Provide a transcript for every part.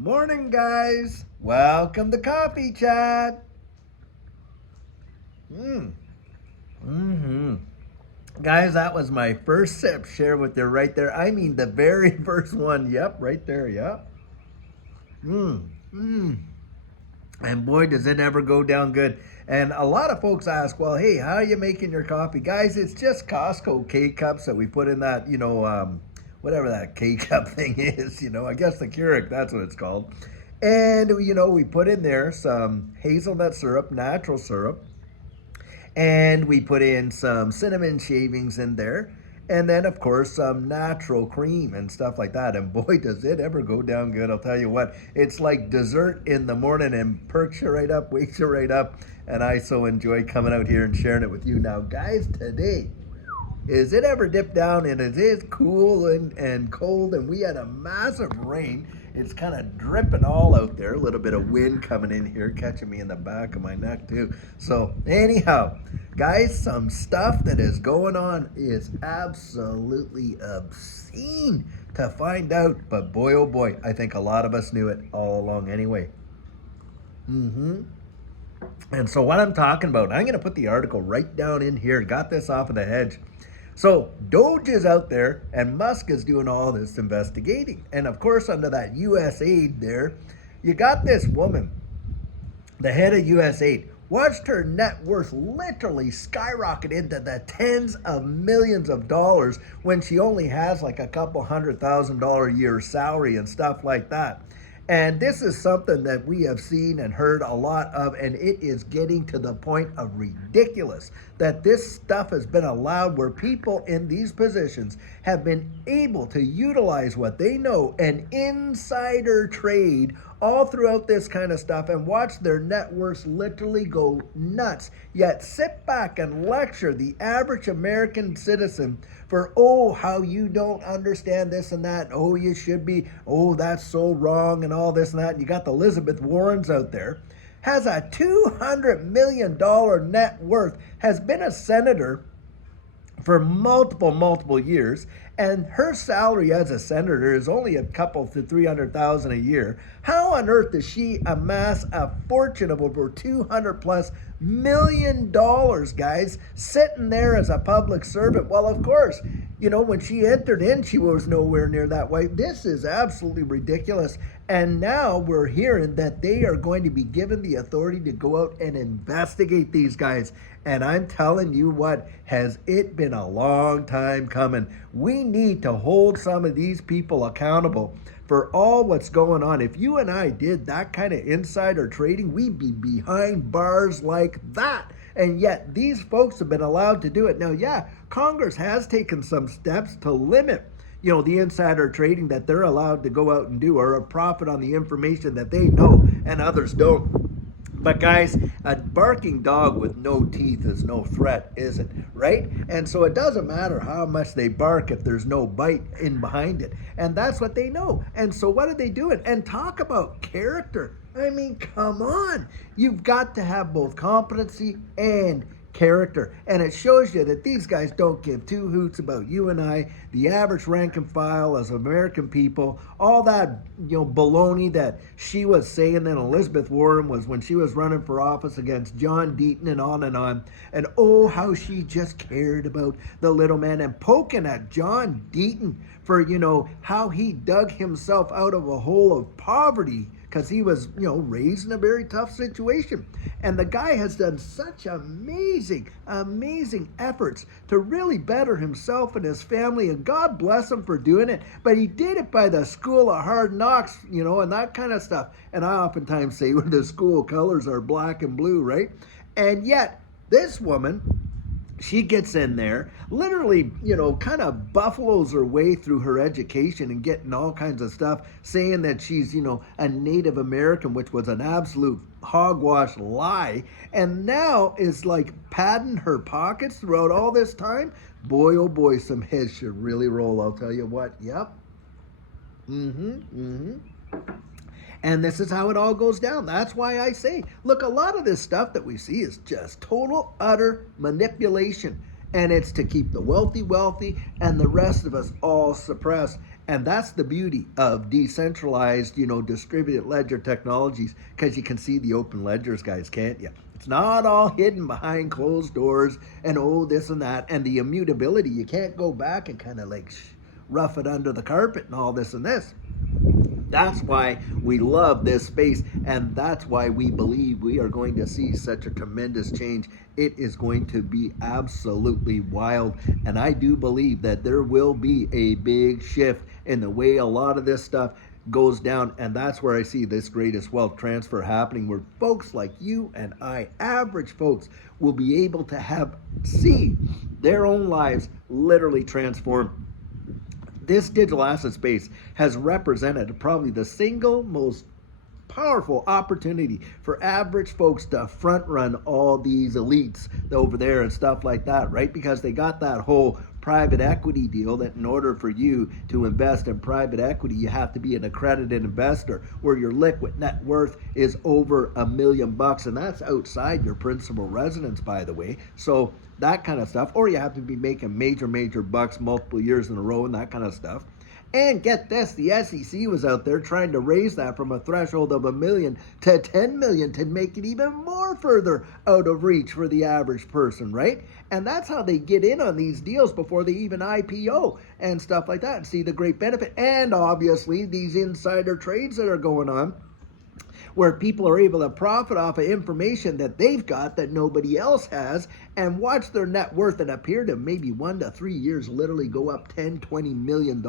Morning, guys. Welcome to Coffee Chat. Mm. hmm Guys, that was my first sip. Share with you right there. I mean, the very first one. Yep, right there. Yep. Mm. Mm. And boy, does it ever go down good. And a lot of folks ask, well, hey, how are you making your coffee? Guys, it's just Costco K cups that we put in that, whatever that K cup thing is, I guess the Keurig, that's what it's called. And, we put in there some hazelnut syrup, natural syrup, and we put in some cinnamon shavings in there. And then, of course, some natural cream and stuff like that. And boy, does it ever go down good. I'll tell you what, it's like dessert in the morning and perks you right up, wakes you right up. And I so enjoy coming out here and sharing it with you. Now, guys, today, is it ever dipped down and it is cool and cold and we had a massive rain. It's kind of dripping all out there. A little bit of wind coming in here, catching me in the back of my neck too. So anyhow, guys, some stuff that is going on is absolutely obscene to find out. But boy, oh boy, I think a lot of us knew it all along anyway. Mm-hmm. And so what I'm talking about, I'm going to put the article right down in here. Got this off of the hedge. So Doge is out there and Musk is doing all this investigating. And of course, under that US aid there, you got this woman, the head of US aid, watched her net worth literally skyrocket into the tens of millions of dollars when she only has like a couple $100,000 a year salary and stuff like that. And this is something that we have seen and heard a lot of, and it is getting to the point of ridiculous that this stuff has been allowed where people in these positions have been able to utilize what they know and insider trade all throughout this kind of stuff and watch their net worths literally go nuts, yet sit back and lecture the average American citizen for, oh, how you don't understand this and that, oh, you should be, oh, that's so wrong and all this and that. And you got the Elizabeth Warrens out there, has a $200 million net worth, has been a senator for multiple years, and her salary as a senator is only a couple to 300,000 a year. How on earth does she amass a fortune of over $200+ million, guys, sitting there as a public servant? Well, of course, when she entered in, she was nowhere near that way. This is absolutely ridiculous. And now we're hearing that they are going to be given the authority to go out and investigate these guys. And I'm telling you what, has it been a long time coming. We need to hold some of these people accountable for all what's going on. If you and I did that kind of insider trading, we'd be behind bars like that. And yet these folks have been allowed to do it. Now, yeah, Congress has taken some steps to limit the insider trading that they're allowed to go out and do, or a profit on the information that they know and others don't. But guys, a barking dog with no teeth is no threat, is it? Right? And so it doesn't matter how much they bark if there's no bite in behind it. And that's what they know. And so what are they doing? And talk about character. I mean, come on. You've got to have both competency and character. And it shows you that these guys don't give two hoots about you and I, the average rank and file as American people, all that, baloney that she was saying that Elizabeth Warren was when she was running for office against John Deaton and on and on. And oh, how she just cared about the little man, and poking at John Deaton for, how he dug himself out of a hole of poverty because he was, raised in a very tough situation. And the guy has done such amazing efforts to really better himself and his family, and God bless him for doing it. But he did it by the school of hard knocks, and that kind of stuff. And I oftentimes say when the school colors are black and blue, right? And yet, this woman, she gets in there, literally, kind of buffaloes her way through her education and getting all kinds of stuff, saying that she's, a Native American, which was an absolute hogwash lie, and now is like padding her pockets throughout all this time. Boy, oh boy, some heads should really roll, I'll tell you what. Yep. And this is how it all goes down. That's why I say, look, a lot of this stuff that we see is just total, utter manipulation. And it's to keep the wealthy wealthy and the rest of us all suppressed. And that's the beauty of decentralized, distributed ledger technologies, because you can see the open ledgers, guys, can't you? It's not all hidden behind closed doors and this and that. And the immutability, you can't go back and kind of like rough it under the carpet and all this and this. That's why we love this space, and that's why we believe we are going to see such a tremendous change. It is going to be absolutely wild, and I do believe that there will be a big shift in the way a lot of this stuff goes down, and that's where I see this greatest wealth transfer happening, where folks like you and I, average folks, will be able to see their own lives literally transform. This digital asset space has represented probably the single most powerful opportunity for average folks to front run all these elites over there and stuff like that, right? Because they got that whole private equity deal that in order for you to invest in private equity, you have to be an accredited investor where your liquid net worth is over $1 million, and that's outside your principal residence, by the way. So that kind of stuff, or you have to be making major bucks multiple years in a row and that kind of stuff. And get this, the SEC was out there trying to raise that from a threshold of $1 million to $10 million to make it even more further out of reach for the average person, right? And that's how they get in on these deals before they even IPO and stuff like that, and see the great benefit. And obviously these insider trades that are going on, where people are able to profit off of information that they've got that nobody else has, and watch their net worth and appear to maybe 1 to 3 years literally go up $10-20 million.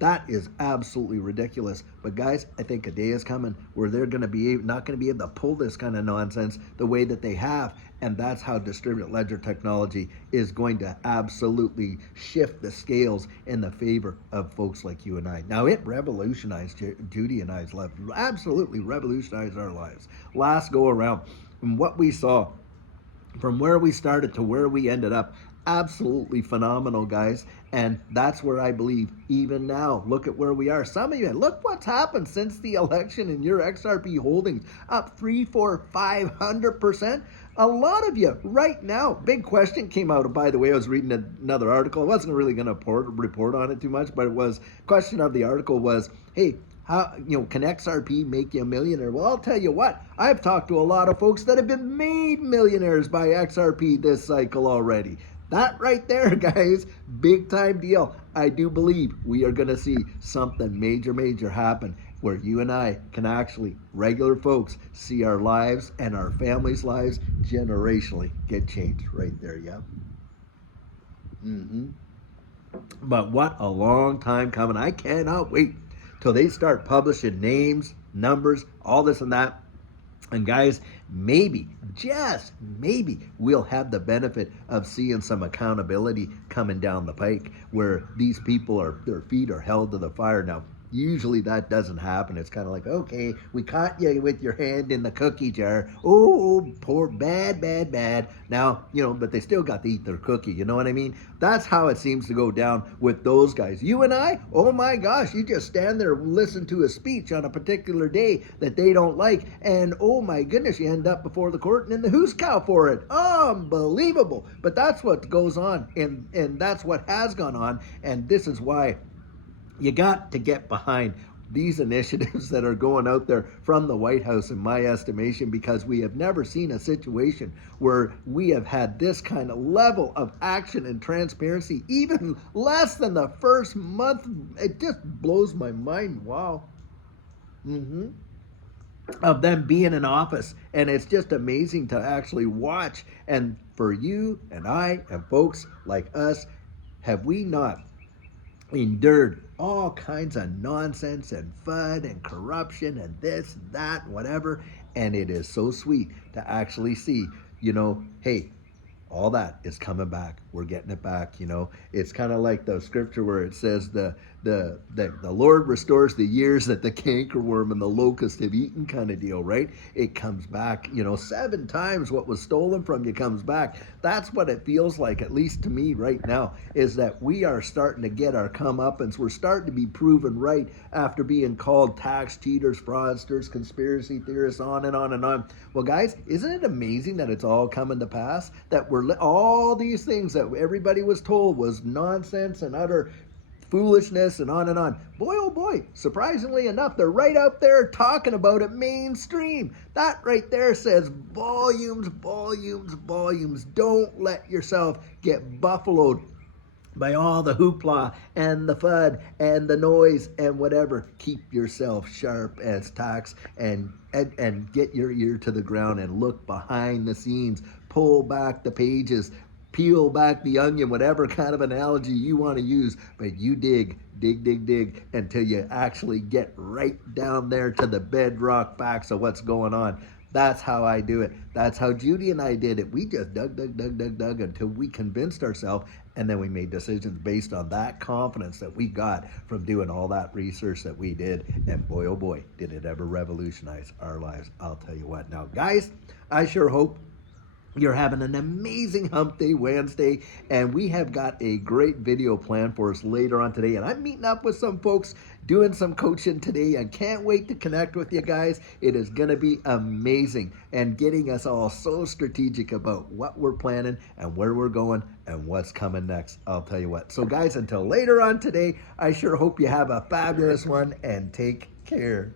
That is absolutely ridiculous. But guys, I think a day is coming where they're going to be not going to be able to pull this kind of nonsense the way that they have. And that's how distributed ledger technology is going to absolutely shift the scales in the favor of folks like you and I. Now, it revolutionized Judy and I's life. Absolutely revolutionized our lives. Last go around, and what we saw from where we started to where we ended up, absolutely phenomenal, guys. And that's where I believe even now, look at where we are. Some of you, look what's happened since the election in your XRP holdings, up 3, 4, 500%. A lot of you right now, big question came out. By the way, I was reading another article. I wasn't really going to report on it too much, but it was, question of the article was, hey, how, can XRP make you a millionaire? Well, I'll tell you what, I've talked to a lot of folks that have been made millionaires by XRP this cycle already. That right there, guys, big time deal. I do believe we are going to see something major happen where you and I can actually, regular folks, see our lives and our families' lives generationally get changed right there, yeah? But what a long time coming. I cannot wait till they start publishing names, numbers, all this and that. And guys, maybe, just maybe, we'll have the benefit of seeing some accountability coming down the pike where these people their feet are held to the fire. Now, usually that doesn't happen. It's kind of like, okay, we caught you with your hand in the cookie jar. Oh, poor, bad. Now, but they still got to eat their cookie. You know what I mean? That's how it seems to go down with those guys. You and I, oh my gosh, you just stand there and listen to a speech on a particular day that they don't like, and oh my goodness, you end up before the court and in the who's cow for it. Unbelievable. But that's what goes on, and that's what has gone on, and this is why you got to get behind these initiatives that are going out there from the White House, in my estimation, because we have never seen a situation where we have had this kind of level of action and transparency, even less than the first month. It just blows my mind. Wow. Of them being in office. And it's just amazing to actually watch. And for you and I and folks like us, have we not endured all kinds of nonsense and FUD and corruption and this, that, whatever? And it is so sweet to actually see, hey, all that is coming back. We're getting it back. It's kind of like the scripture where it says the Lord restores the years that the cankerworm and the locust have eaten, kind of deal, right? It comes back, 7 times what was stolen from you comes back. That's what it feels like, at least to me right now, is that we are starting to get our comeuppance. We're starting to be proven right after being called tax cheaters, fraudsters, conspiracy theorists, on and on and on. Well, guys, isn't it amazing that it's all coming to pass? That all these things that everybody was told was nonsense and utter foolishness and on and on. Boy, oh boy, surprisingly enough, they're right out there talking about it mainstream. That right there says volumes, volumes, volumes. Don't let yourself get buffaloed by all the hoopla and the FUD and the noise and whatever. Keep yourself sharp as tacks and get your ear to the ground and look behind the scenes. Pull back the pages. Peel back the onion, whatever kind of analogy you want to use, but you dig until you actually get right down there to the bedrock facts of what's going on. That's how I do it. That's how Judy and I did it. We just dug until we convinced ourselves, and then we made decisions based on that confidence that we got from doing all that research that we did. And boy, oh boy, did it ever revolutionize our lives. I'll tell you what. Now, guys, I sure hope you're having an amazing Hump Day Wednesday, and we have got a great video planned for us later on today. And I'm meeting up with some folks doing some coaching today. I can't wait to connect with you guys. It is going to be amazing and getting us all so strategic about what we're planning and where we're going and what's coming next. I'll tell you what. So guys, until later on today, I sure hope you have a fabulous one and take care.